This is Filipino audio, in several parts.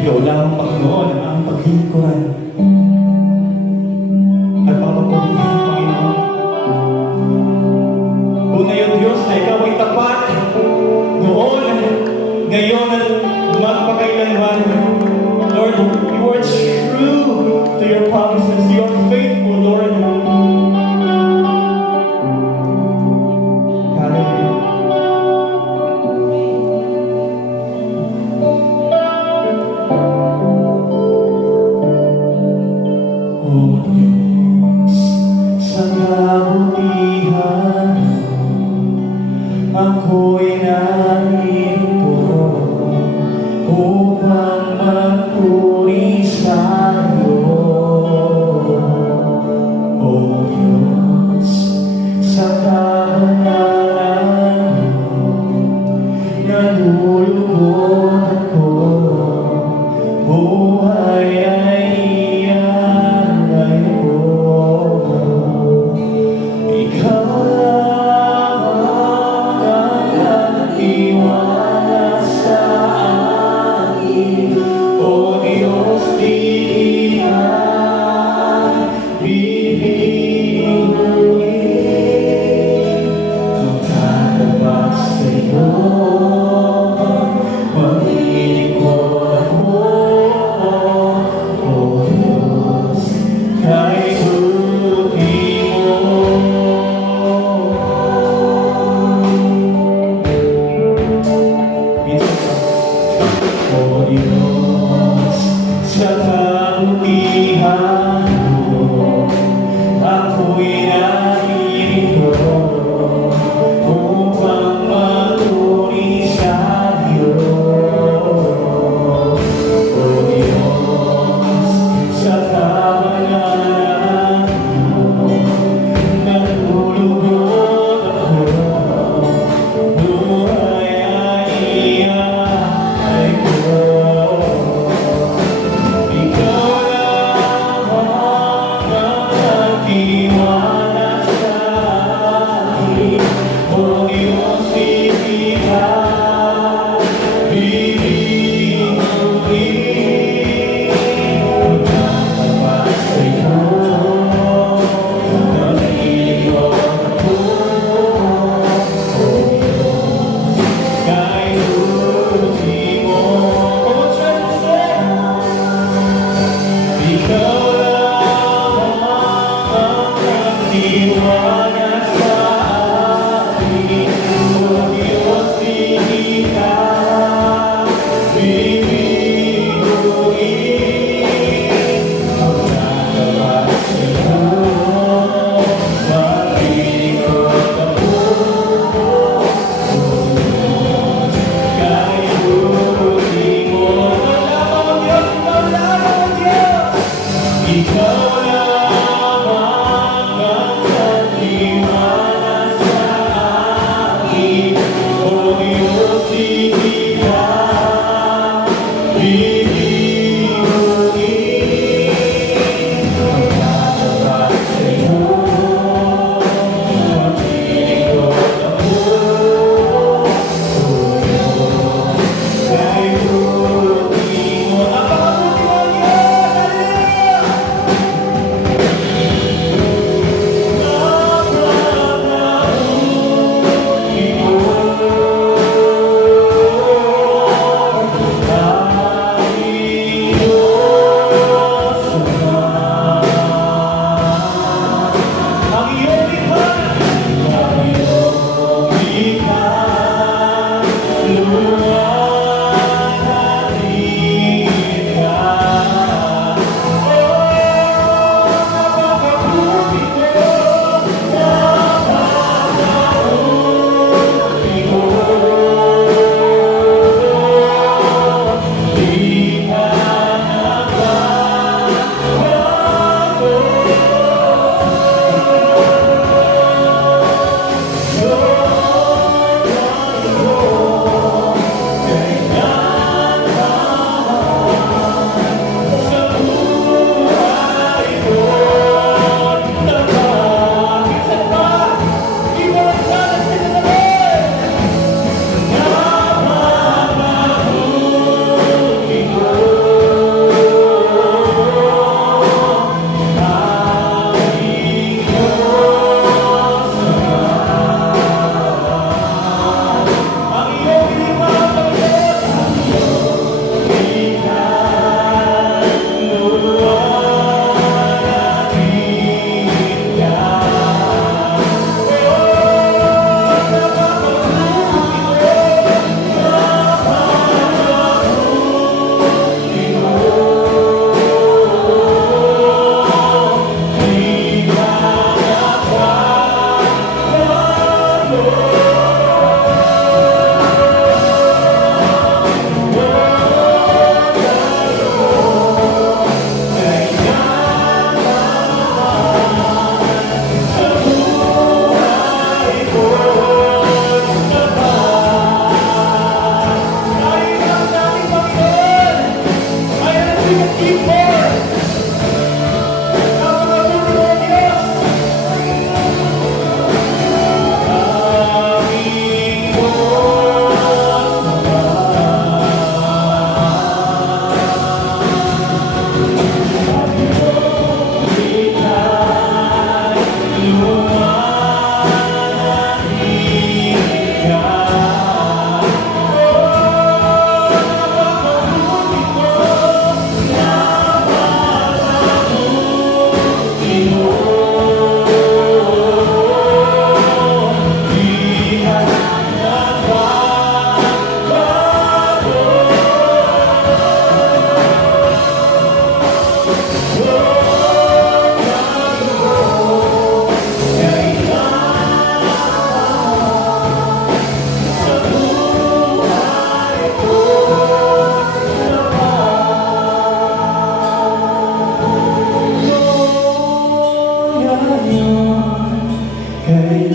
Ikaw lang, Panginoon, ang aming paglilingkuran. At papapurihin, Panginoon. Tunay ang Diyos na ikaw ay tapat noon, ngayon at magpakailanman. Lord, you are true to your promises. You are faithful, Lord. Hallelujah. O Diyos, sa kabutihan ako'y narito upang magpuri sa'yo. O Diyos, sa kabanalan nalulubog ako, buhay ay ialay ko. Ikaw lamang ang nagtiwala sa akin, O Diyos, di ka bibigoyin. Magtatabas sa'yo, maglilingkod ako, O Diyos, kay buti mo. O Diyos, sa kabutihan mo, ako'y narito upang magpuri sa'yo. O Diyos, sa kabanalan mo, nalulugod ako, buhay ay ialay ko. Ikaw lamang ang nagtiwala sa akin, O Diyos, di ka bibigoyin. Magtatapat sa'yo, maglilingkod ako, O Diyos, kay buti mo. Ikaw lamang ang nagtiwala sa akin, O Diyos, di ka bibigoyin. Magtatapat sa'yo, maglilingkod ako, O Diyos, kay buti mo. Ikaw lamang ang nagtiwala sa akin, O Diyos, di ka bibigoyin. Magtatapat sa'yo, maglilingkod ako, O Diyos, kay buti mo. Napakabuti mo, Diyos! keeper. Napakatulong ng Diyos. Aming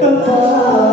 Kapag